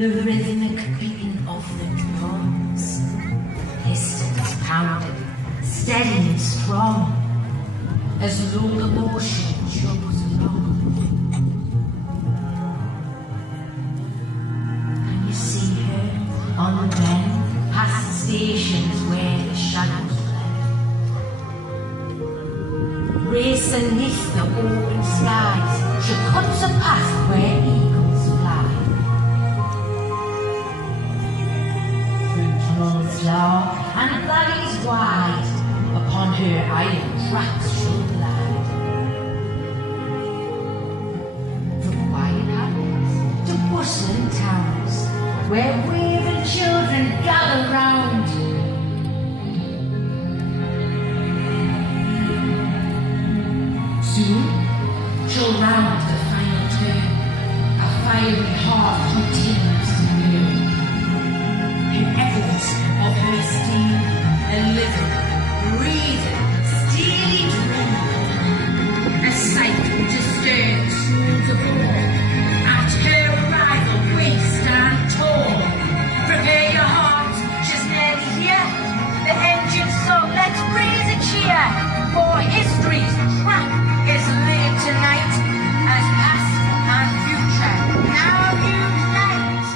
the rhythmic beating of the drums, pistons pounded, steady and strong, as locomotion chugs along. And you see her on the bend, past stations where the shadows blend. Racing beneath the open skies, she cuts a path where eagles fly. Long and valleys wide, upon her iron tracks she'll glide. From quiet hamlets to bustling towns, where waving children gather round. Soon she'll round the final turn, a fiery heart continues to burn. Her echoes of her steam, a living, breathing, steely drum, a sight which disturbs schools of war. At her arrival, we stand tall. Prepare your heart, she's nearly here. The engine song, let's raise a cheer, for history's track is laid tonight, as past and future now unite.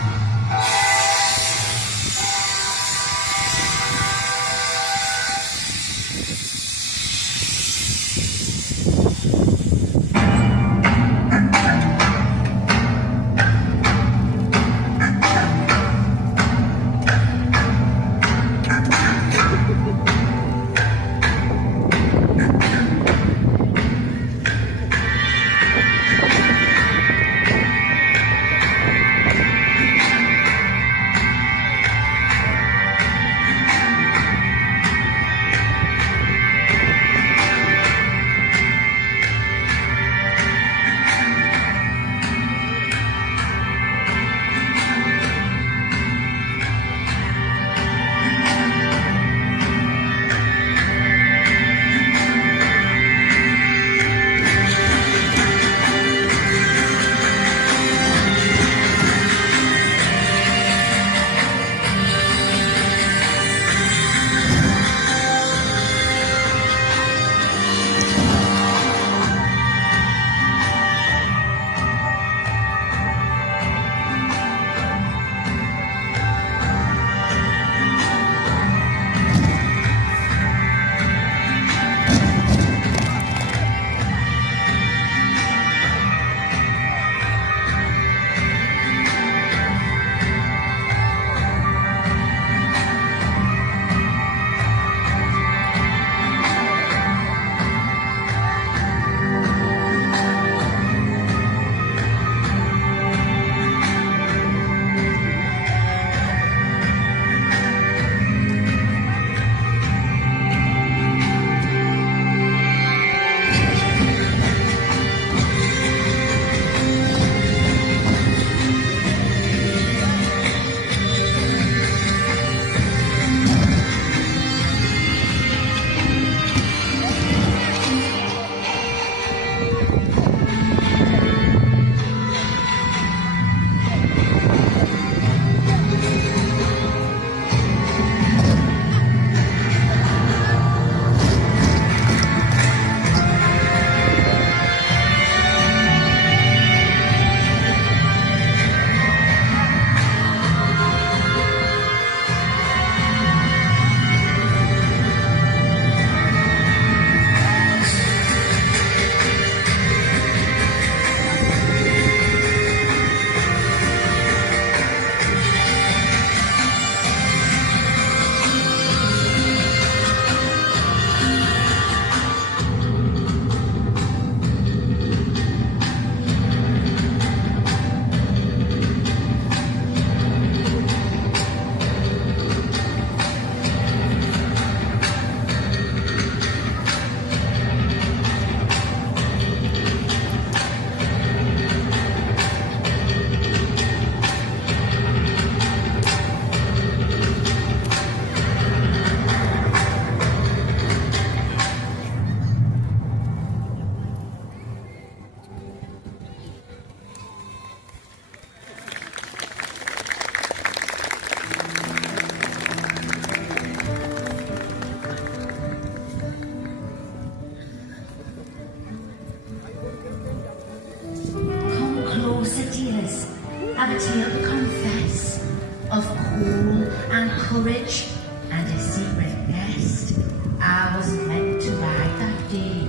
and courage and a secret guest. I was meant to ride that day,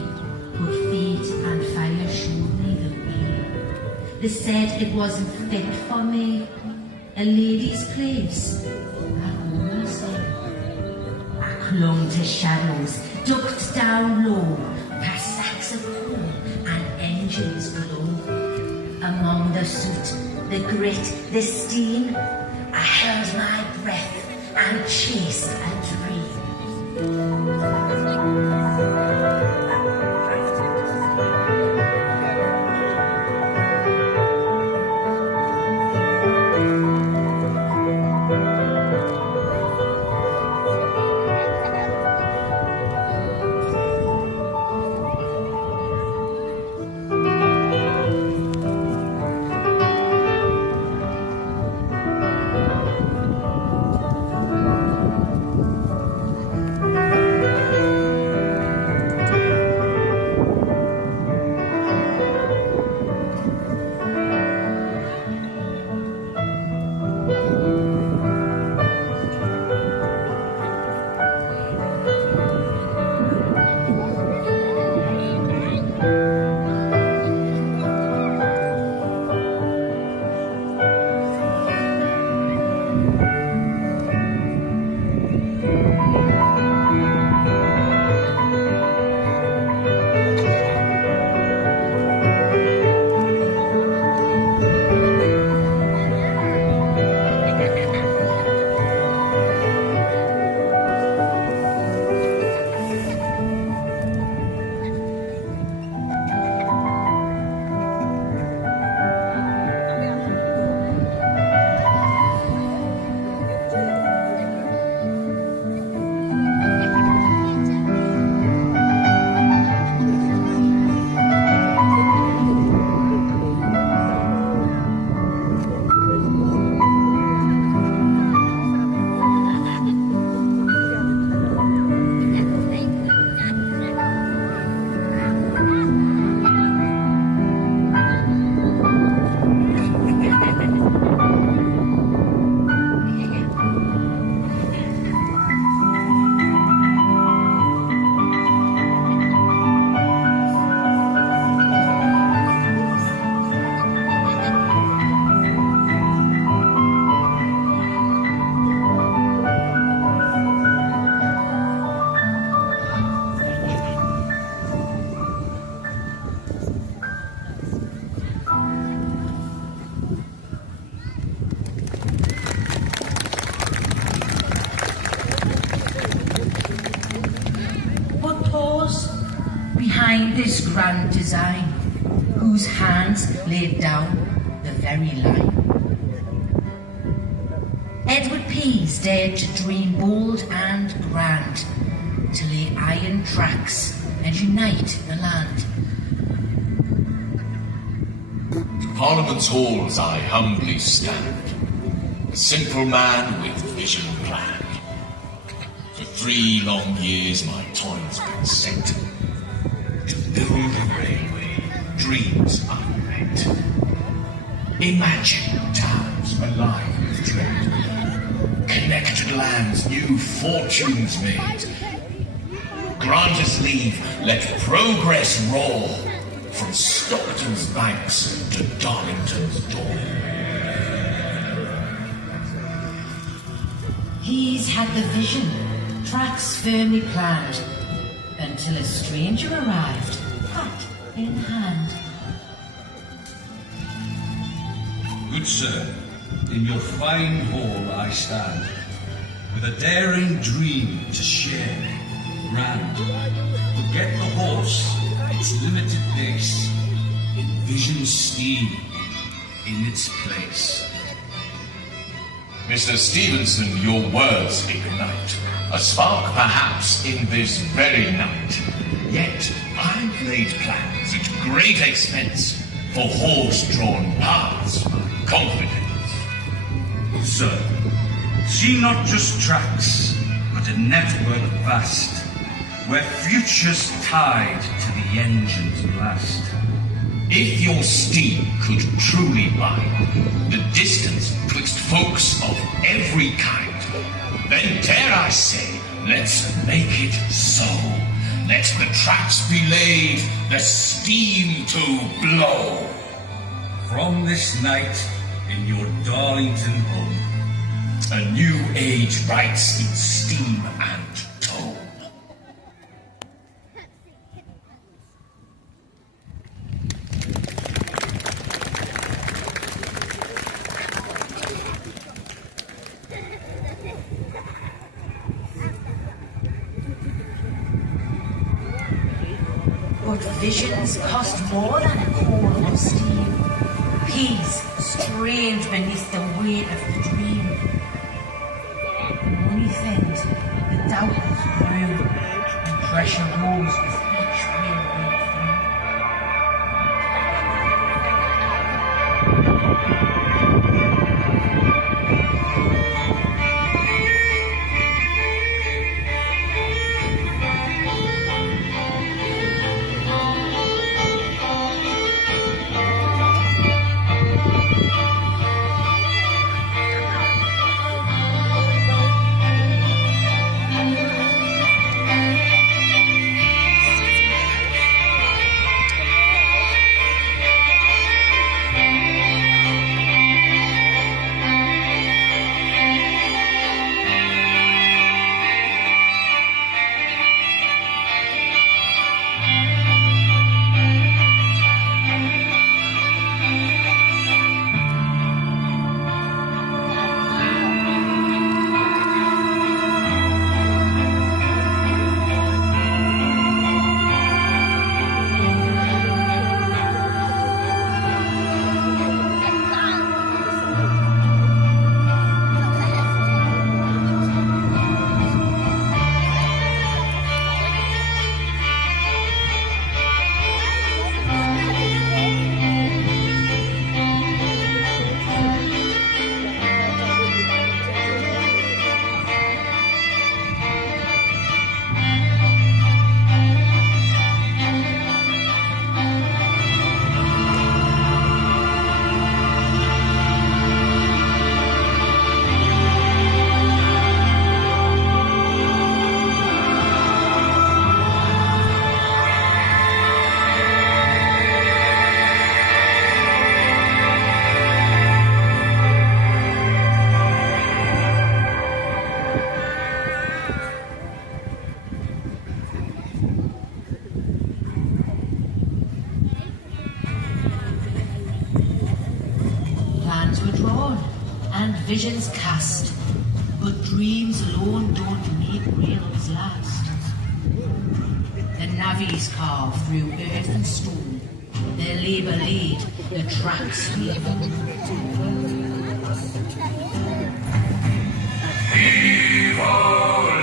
but fate and fire showed me the way. They said it wasn't fit for me, a lady's place. I home, I said. I clung to shadows, ducked down low, past sacks of coal and engines below. Among the soot, the grit, the steam, I held my breath and chased a dream. Behind this grand design, whose hands laid down the very line. Edward Pease dared to dream bold and grand, to lay iron tracks and unite the land. To Parliament's halls I humbly stand, a simple man with vision planned. For 3 long years my time's been set to build a railway, dreams unmet. Imagine towns alive with trade, connected lands, new fortunes made. Grant us leave, let progress roar, from Stockton's banks to Darlington's door. He's had the vision, tracks firmly planned, until a stranger arrived, hat in hand. Good sir, in your fine hall I stand, with a daring dream to share, grand. Forget the horse, its limited pace, envision steam in its place. Mr. Stevenson, your words ignite a spark perhaps in this very night. Yet I've laid plans at great expense for horse-drawn paths, my confidence. Sir, see not just tracks, but a network vast, where future's tied to the engine's blast. If your steam could truly bind the distance twixt folks of every kind, Then dare I say, let's make it so. Let the traps be laid, the steam to blow. From this night in your Darlington home, A new age writes in steam and tone. But visions cost more than a coal or steam. Peace strained beneath the weight of the dream. Money thinned, the doubters grew, and pressure rose with each railway through. Plans were drawn and visions cast, but dreams alone don't make rails last. The navvies carved through earth and stone, their labour laid, the tracks laid. Heave-ho,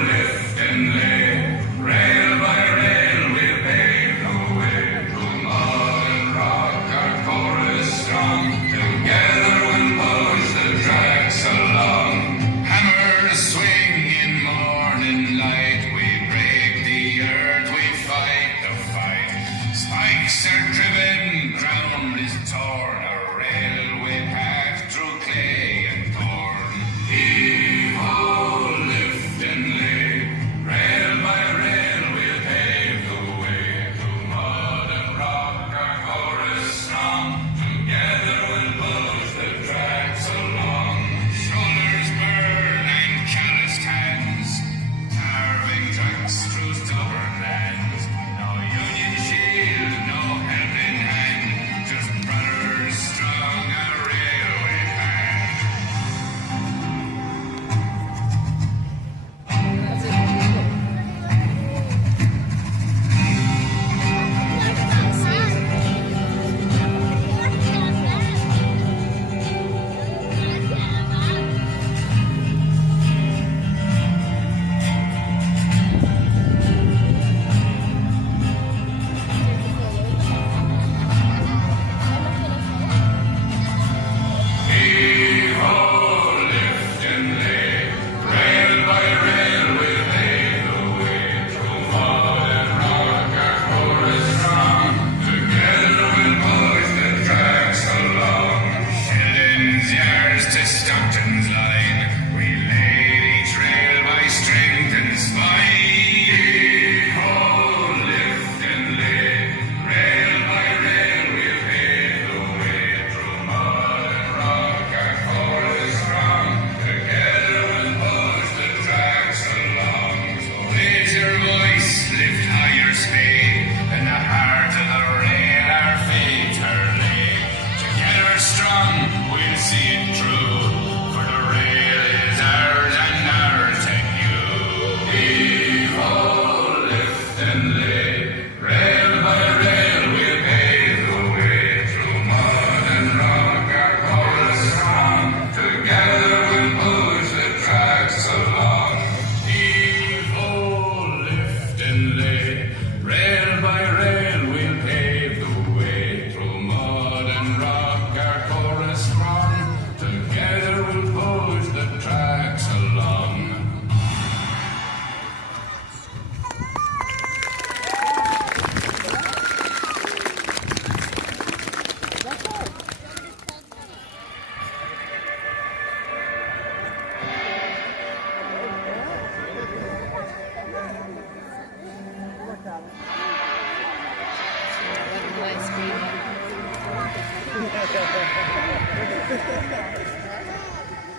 lift and lay, rail by rail we pave the way. Through mud and rock our core is strong, together we'll pose the tracks along. Hammers swing in morning light, we break the earth, we fight the fight. Spikes are driven, ground is torn, a railway path through clay and thorn.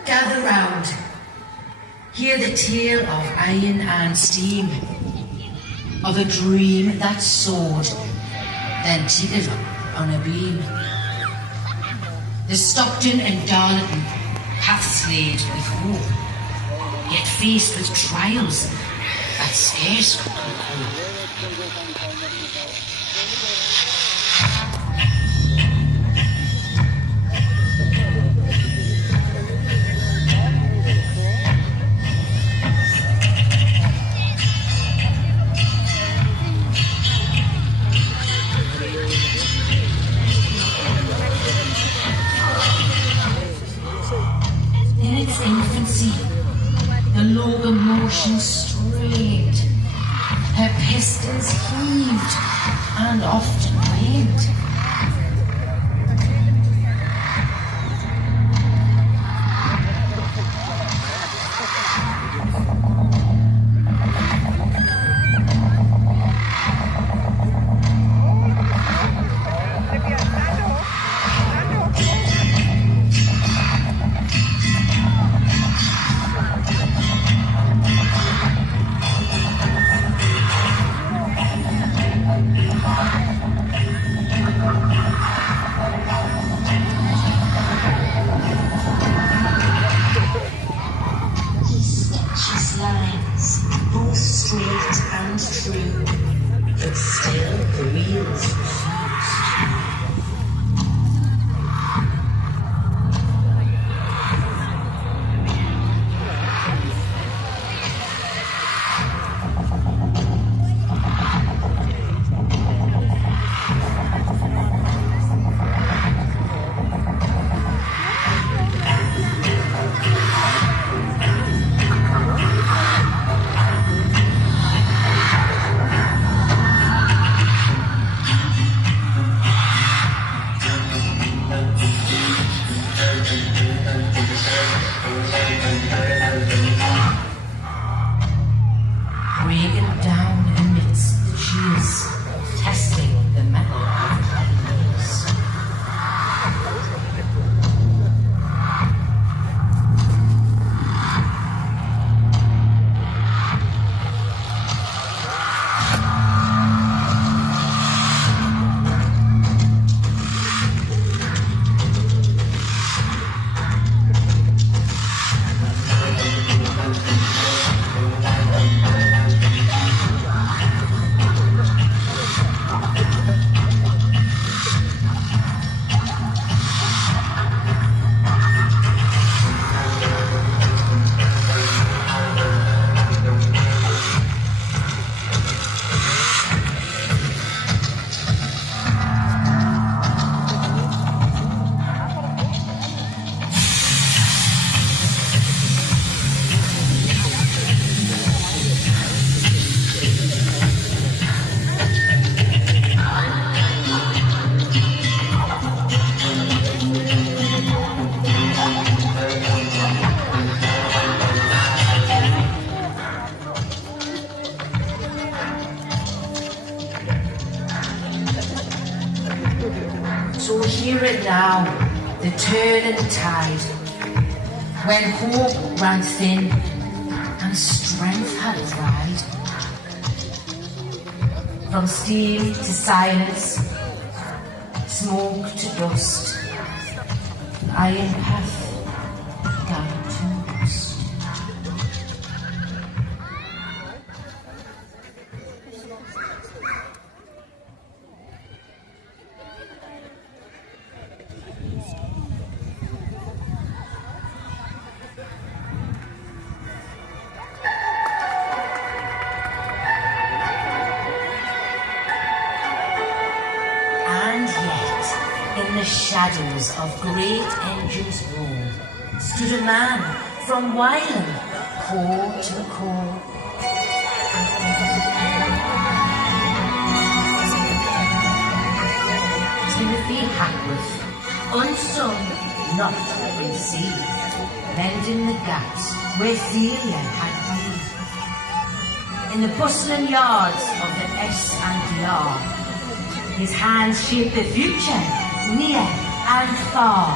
Gather round. Hear the tale of iron and steam, of a dream that soared, then teetered on a beam. The Stockton and Darlington paths laid with hope, yet faced with trials that scarce could cope. In its infancy, the locomotion strained, her pistons heaved and often waned. Both straight and true, but still the wheels refused. Breaking down amidst the cheers, testing the metal of the wheels. So hear it now, the turning tide, when hope ran thin and strength had dried. From steam to silence, smoke to dust, the iron path began to rust. And yet, in the shadows of great engines roll, stood a man from Wylam, core to the core. Timothy Hackworth, unsung, not received, mending the gaps where Celia had breathed. In the bustling yards of the S&DR, his hands shape the future, near and far.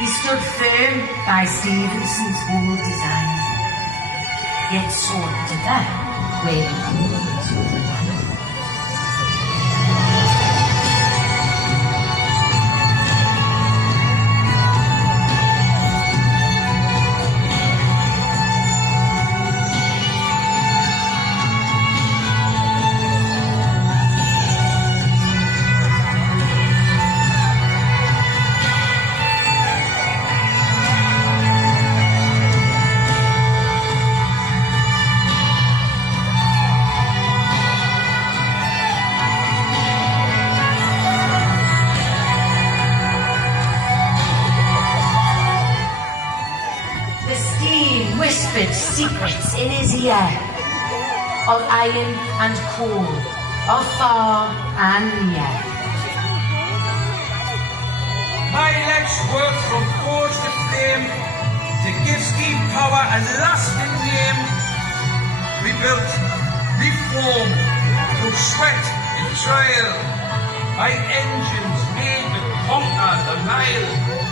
He stood firm by Stevenson's bold design, yet sought to that where the humans would lie. Whispered secrets in his ear of iron and coal, of far and near. My legs work from forge to flame to give steam power a lasting name. Rebuilt, reformed, through sweat and trial. My engines made to conquer the mile.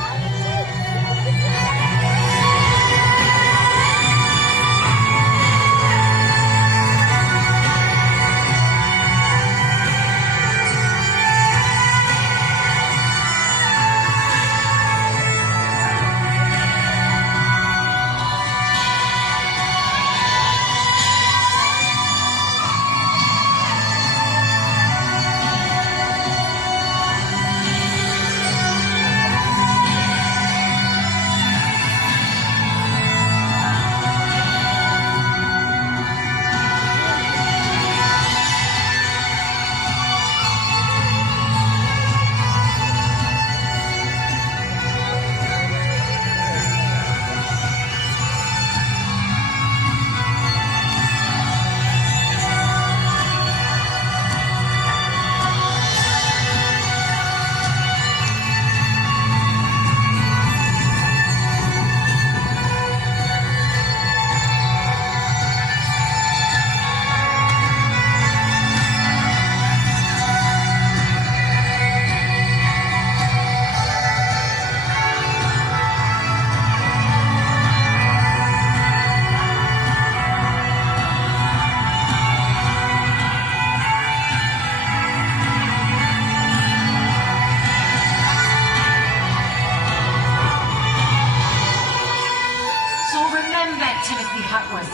Timothy Hatworth,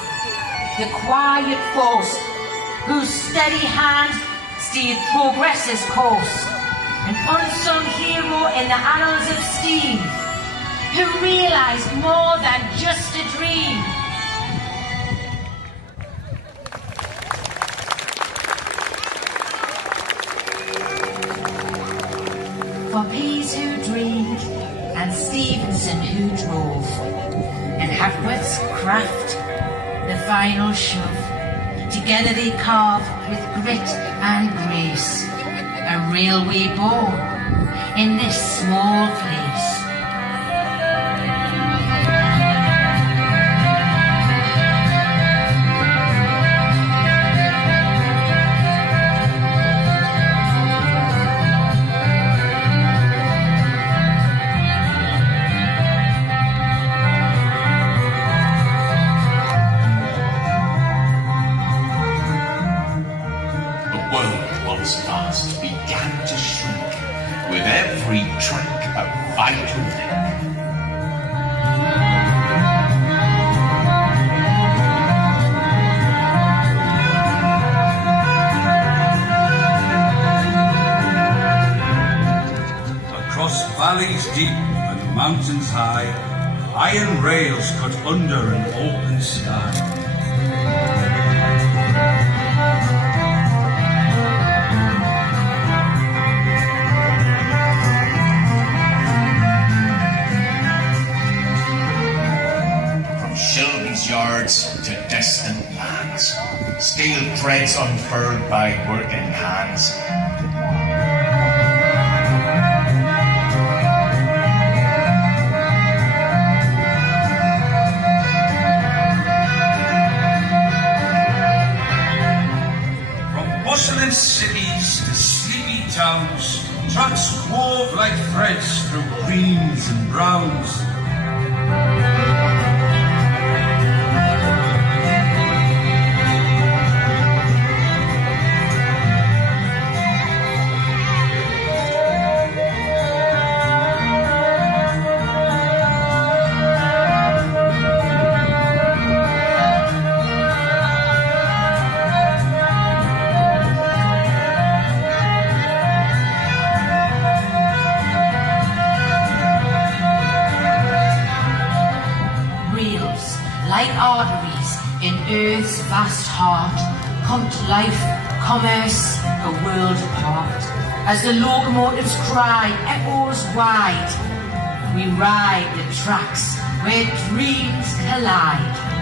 the quiet force whose steady hand steered progress's course, an unsung hero in the annals of steam, who realised more than just a dream. For Pease who dreamed, and Stevenson who drove, and Hatworth's craft, the final shove. Together they carve with grit and grace a railway born in this small place. Fast began to shrink with every track of vital link. Across valleys deep and mountains high, iron rails cut under an open sky. Yards to distant lands, steel threads unfurled by working hands. From bustling cities to sleepy towns, tracks wove like threads through greens whites and browns. Like arteries in earth's vast heart, come to life, commerce, a world apart. As the locomotives cry, echoes wide, we ride the tracks where dreams collide.